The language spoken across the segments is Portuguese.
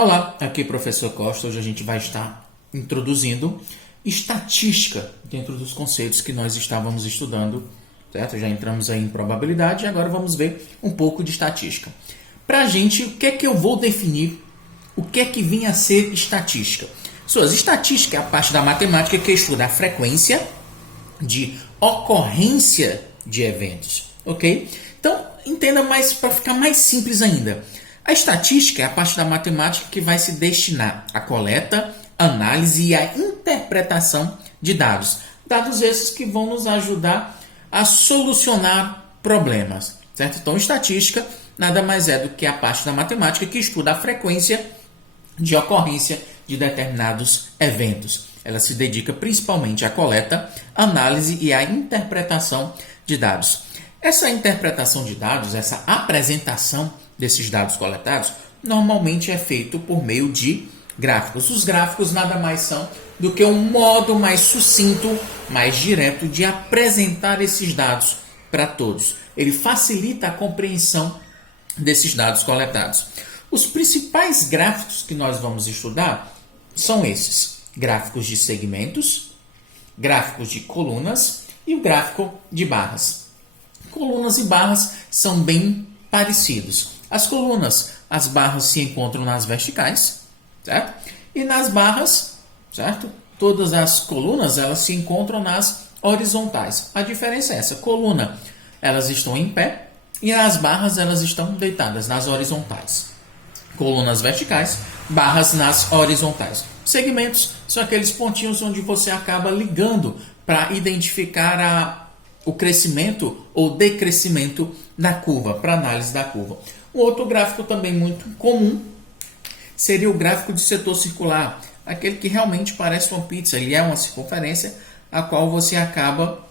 Olá, aqui é o professor Costa. Hoje a gente vai estar introduzindo estatística dentro dos conceitos que nós estávamos estudando, certo? Já entramos aí em probabilidade e agora vamos ver um pouco de estatística. Para a gente, o que é que eu vou definir? O que é que vinha a ser estatística? Estatística é a parte da matemática que estuda a frequência de ocorrência de eventos, ok? Então, entenda mais para ficar mais simples ainda. A estatística é a parte da matemática que vai se destinar à coleta, análise e à interpretação de dados. Dados esses que vão nos ajudar a solucionar problemas, certo? Então, estatística nada mais é do que a parte da matemática que estuda a frequência de ocorrência de determinados eventos. Ela se dedica principalmente à coleta, análise e à interpretação de dados. Essa interpretação de dados, essa apresentação desses dados coletados, normalmente é feito por meio de gráficos. Os gráficos nada mais são do que um modo mais sucinto, mais direto de apresentar esses dados para todos. Ele facilita a compreensão desses dados coletados. Os principais gráficos que nós vamos estudar são esses: gráficos de segmentos, gráficos de colunas e o gráfico de barras. Colunas e barras são bem parecidos. As colunas, as barras se encontram nas verticais, certo? E nas barras, certo? Todas as colunas, elas se encontram nas horizontais. A diferença é essa: coluna, elas estão em pé e as barras, elas estão deitadas nas horizontais. Colunas verticais, barras nas horizontais. Segmentos são aqueles pontinhos onde você acaba ligando para identificar o crescimento ou decrescimento da curva, para análise da curva. Um outro gráfico também muito comum seria o gráfico de setor circular, aquele que realmente parece uma pizza. Ele é uma circunferência a qual você acaba,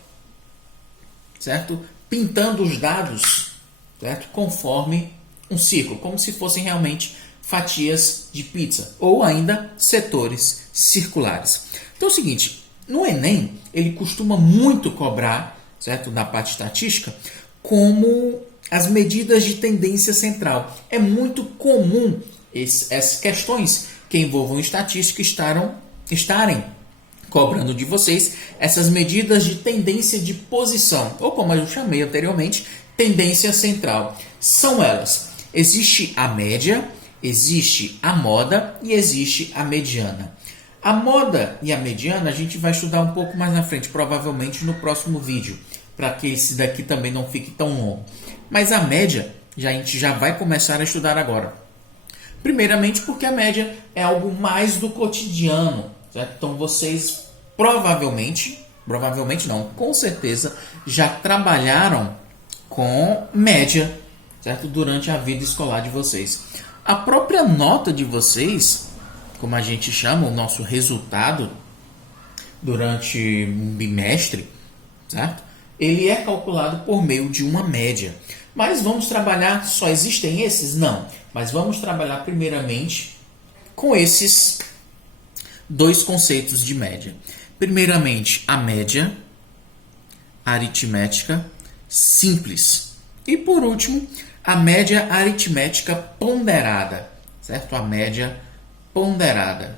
certo, pintando os dados, certo, conforme um círculo, como se fossem realmente fatias de pizza ou ainda setores circulares. Então é o seguinte, no Enem ele costuma muito cobrar, certo, na parte estatística, como as medidas de tendência central. É muito comum essas questões que envolvam estatística estarem cobrando de vocês essas medidas de tendência de posição, ou como eu chamei anteriormente, tendência central. São elas: existe a média, existe a moda e existe a mediana. A moda e a mediana a gente vai estudar um pouco mais na frente, provavelmente no próximo vídeo, para que esse daqui também não fique tão longo. Mas a média, a gente já vai começar a estudar agora. Primeiramente porque a média é algo mais do cotidiano, certo? Então vocês provavelmente não, com certeza já trabalharam com média, certo? Durante a vida escolar de vocês. A própria nota de vocês, como a gente chama, o nosso resultado durante um bimestre, certo? Ele é calculado por meio de uma média. Mas vamos trabalhar, só existem esses? Não. Mas vamos trabalhar primeiramente com esses dois conceitos de média. Primeiramente, a média aritmética simples. E por último, a média aritmética ponderada, certo? A média ponderada.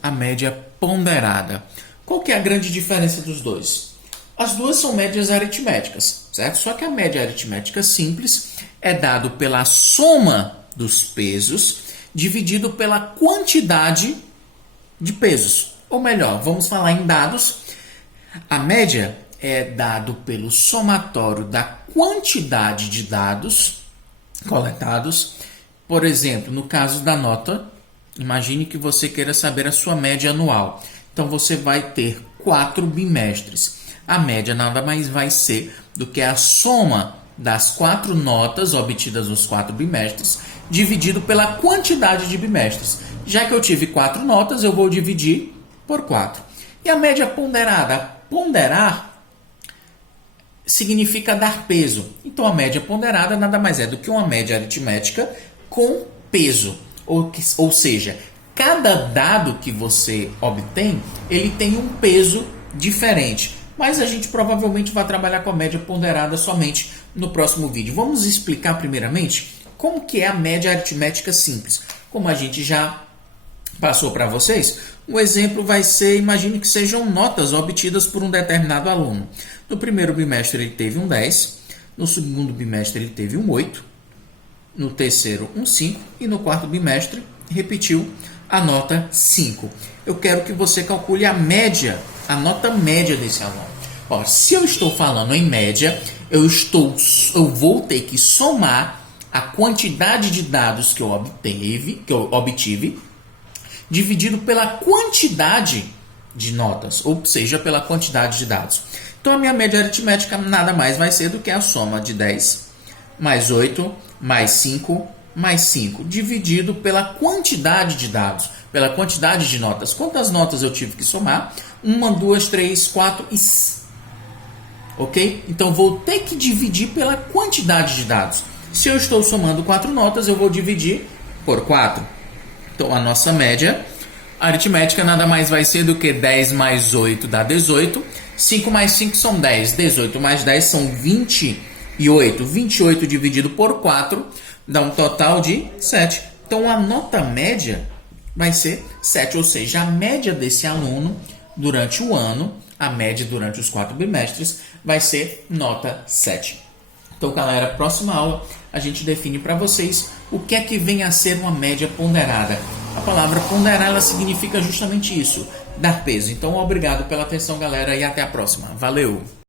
A média ponderada. Qual que é a grande diferença dos dois? As duas são médias aritméticas, certo? Só que a média aritmética simples é dado pela soma dos pesos dividido pela quantidade de pesos. Ou melhor, vamos falar em dados. A média é dado pelo somatório da quantidade de dados coletados. Por exemplo, no caso da nota, imagine que você queira saber a sua média anual. Então você vai ter 4 bimestres. A média nada mais vai ser do que a soma das 4 notas obtidas nos 4 bimestres dividido pela quantidade de bimestres. Já que eu tive 4 notas, eu vou dividir por 4. E a média ponderada? Ponderar significa dar peso. Então a média ponderada nada mais é do que uma média aritmética com peso. Ou seja, cada dado que você obtém, ele tem um peso diferente. Mas a gente provavelmente vai trabalhar com a média ponderada somente no próximo vídeo. Vamos explicar primeiramente como que é a média aritmética simples. Como a gente já passou para vocês, o exemplo vai ser, imagine que sejam notas obtidas por um determinado aluno. No primeiro bimestre ele teve um 10, no segundo bimestre ele teve um 8, no terceiro um 5 e no quarto bimestre repetiu a nota 5. Eu quero que você calcule a média, a nota média desse aluno. Ó, se eu estou falando em média, eu vou ter que somar a quantidade de dados que eu obtive, dividido pela quantidade de notas, ou seja, pela quantidade de dados. Então, a minha média aritmética nada mais vai ser do que a soma de 10, mais 8, mais 5, mais 5, dividido pela quantidade de dados, pela quantidade de notas. Quantas notas eu tive que somar? 1, 2, 3, 4 e... Ok? Então, vou ter que dividir pela quantidade de dados. Se eu estou somando 4 notas, eu vou dividir por 4. Então, a nossa média aritmética nada mais vai ser do que 10 mais 8 dá 18. 5 mais 5 são 10. 18 mais 10 são 28. 28 dividido por 4 dá um total de 7. Então, a nota média vai ser 7. Ou seja, a média desse aluno durante o ano, a média durante os 4 bimestres, vai ser nota 7. Então, galera, próxima aula a gente define para vocês o que é que vem a ser uma média ponderada. A palavra ponderar, ela significa justamente isso, dar peso. Então, obrigado pela atenção, galera, e até a próxima. Valeu!